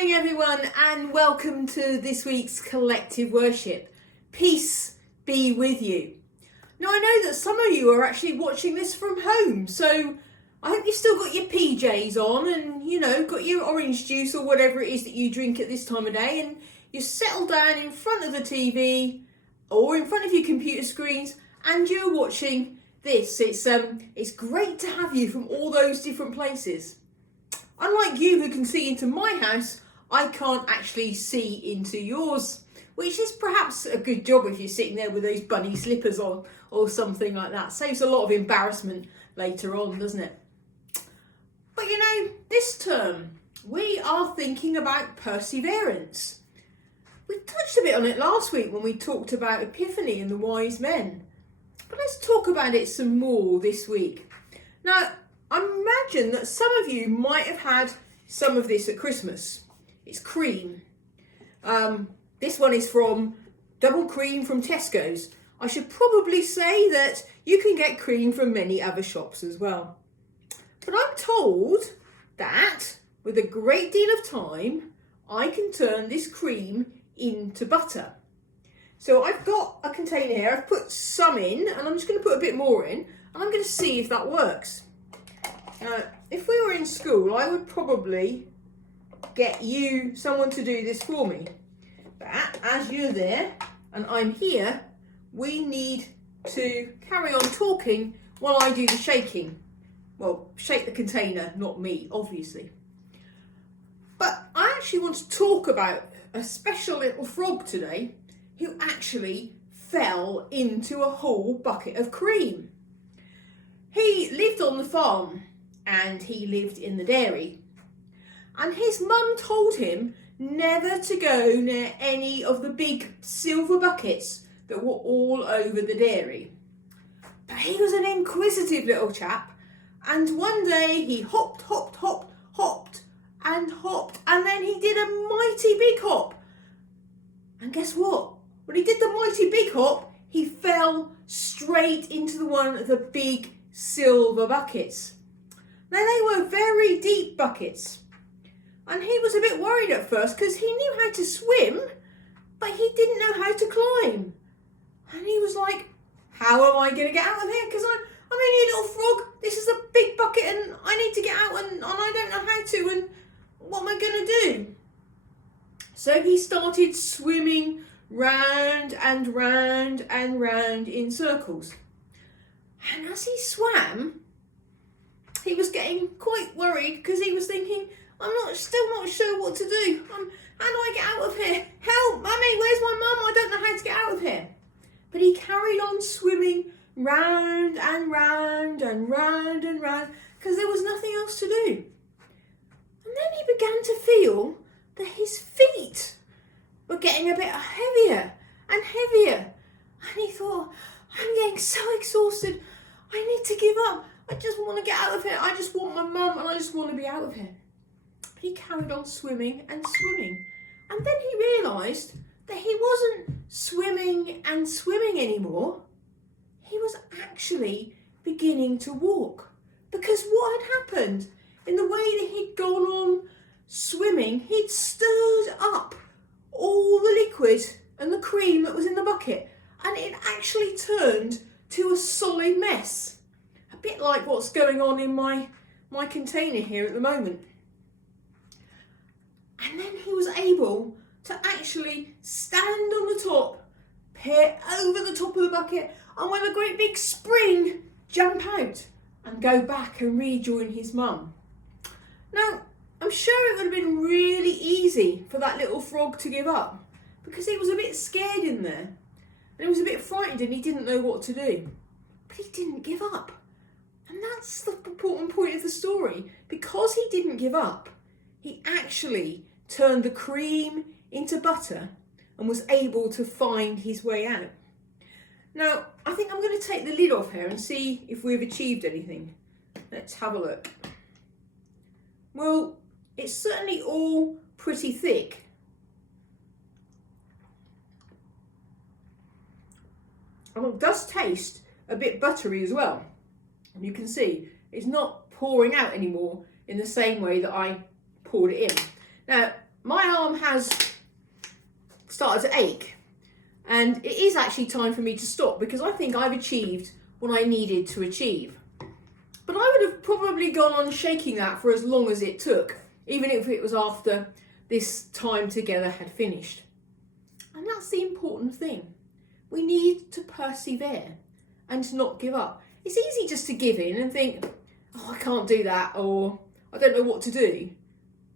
morning everyone, and welcome to this week's collective worship. Peace be with you. Now I know that some of you are actually watching this from home, so I hope you've still got your PJs on and got your orange juice or whatever it is that you drink at this time of day, and you're settled down in front of the TV or in front of your computer screens and you're watching this. It's great to have you from all those different places. Unlike you who can see into my house, I can't actually see into yours, which is perhaps a good job if you're sitting there with those bunny slippers on or something like that. Saves a lot of embarrassment later on, doesn't it? But this term, we are thinking about perseverance. We touched a bit on it last week when we talked about Epiphany and the wise men. But let's talk about it some more this week. Now, I imagine that some of you might have had some of this at Christmas. It's cream. This one is from Double Cream from Tesco's. I should probably say that you can get cream from many other shops as well. But I'm told that with a great deal of time, I can turn this cream into butter. So I've got a container here. I've put some in and I'm just going to put a bit more in and I'm going to see if that works. If we were in school, I would probably get someone to do this for me. But as you're there and I'm here, we need to carry on talking while I do the shaking. Well, shake the container, not me, obviously. But I actually want to talk about a special little frog today who actually fell into a whole bucket of cream. He lived on the farm and he lived in the dairy. And his mum told him never to go near any of the big silver buckets that were all over the dairy. But he was an inquisitive little chap, and one day he hopped, and then he did a mighty big hop. And guess what? When he did the mighty big hop, he fell straight into one of the big silver buckets. Now, they were very deep buckets, and he was a bit worried at first because he knew how to swim, but he didn't know how to climb. And he was like, how am I going to get out of here? Because I'm only a little frog, this is a big bucket and I need to get out and I don't know how to, and what am I going to do? So he started swimming round and round and round in circles. And as he swam, he was getting quite worried because he was thinking, still not sure what to do. How do I get out of here? Help, Mummy, where's my mum? I don't know how to get out of here. But he carried on swimming round and round and round and round because there was nothing else to do. And then he began to feel that his feet were getting a bit heavier and heavier. And he thought, I'm getting so exhausted. I need to give up. I just want to get out of here. I just want my mum and I just want to be out of here. But he carried on swimming and swimming. And then he realised that he wasn't swimming and swimming anymore. He was actually beginning to walk. Because what had happened in the way that he'd gone on swimming, he'd stirred up all the liquid and the cream that was in the bucket. And it actually turned to a solid mess. A bit like what's going on in my container here at the moment. And then he was able to actually stand on the top, peer over the top of the bucket, and with a great big spring, jump out and go back and rejoin his mum. Now, I'm sure it would have been really easy for that little frog to give up because he was a bit scared in there and he was a bit frightened and he didn't know what to do. But he didn't give up. And that's the important point of the story. Because he didn't give up, he actually turned the cream into butter and was able to find his way out. Now, I think I'm going to take the lid off here and see if we've achieved anything. Let's have a look. Well, it's certainly all pretty thick. And it does taste a bit buttery as well. And you can see it's not pouring out anymore in the same way that I poured it in. Now, my arm has started to ache, and it is actually time for me to stop because I think I've achieved what I needed to achieve. But I would have probably gone on shaking that for as long as it took, even if it was after this time together had finished. And that's the important thing. We need to persevere and to not give up. It's easy just to give in and think, oh, I can't do that, or I don't know what to do.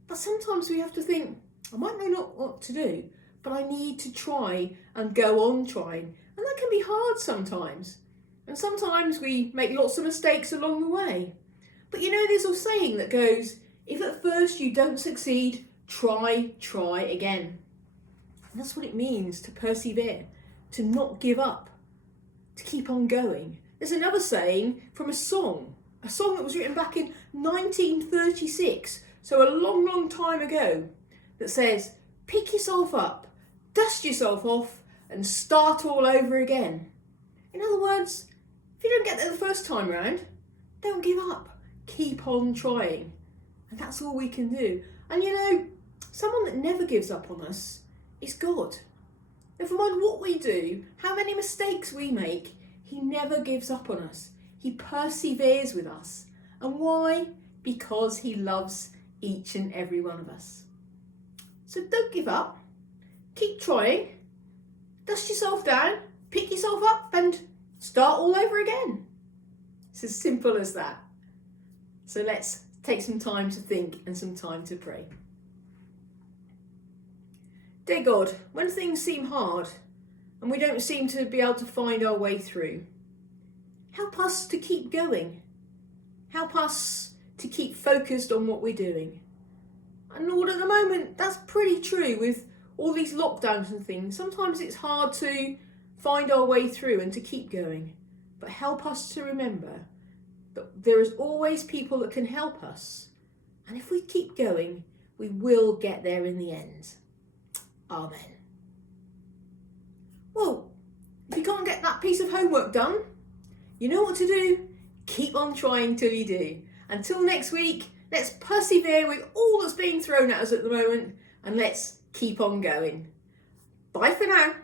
But sometimes we have to think, I might know not what to do, but I need to try and go on trying. And that can be hard sometimes. And sometimes we make lots of mistakes along the way. But you know, there's a saying that goes, if at first you don't succeed, try again. And that's what it means to persevere, to not give up, to keep on going. There's another saying from a song that was written back in 1936, so a long time ago, that says, pick yourself up, dust yourself off, and start all over again. In other words, if you don't get there the first time round, don't give up. Keep on trying. And that's all we can do. And you know, someone that never gives up on us is God. Never mind what we do, how many mistakes we make, he never gives up on us. He perseveres with us. And why? Because he loves each and every one of us. So don't give up. Keep trying. Dust yourself down, pick yourself up, and start all over again. It's as simple as that. So let's take some time to think and some time to pray. Dear God, when things seem hard and we don't seem to be able to find our way through, help us to keep going. Help us to keep focused on what we're doing. And Lord, at the moment, that's pretty true with all these lockdowns and things. Sometimes it's hard to find our way through and to keep going. But help us to remember that there is always people that can help us. And if we keep going, we will get there in the end. Amen. Well, if you can't get that piece of homework done, you know what to do. Keep on trying till you do. Until next week, let's persevere with all that's being thrown at us at the moment, and let's keep on going. Bye for now.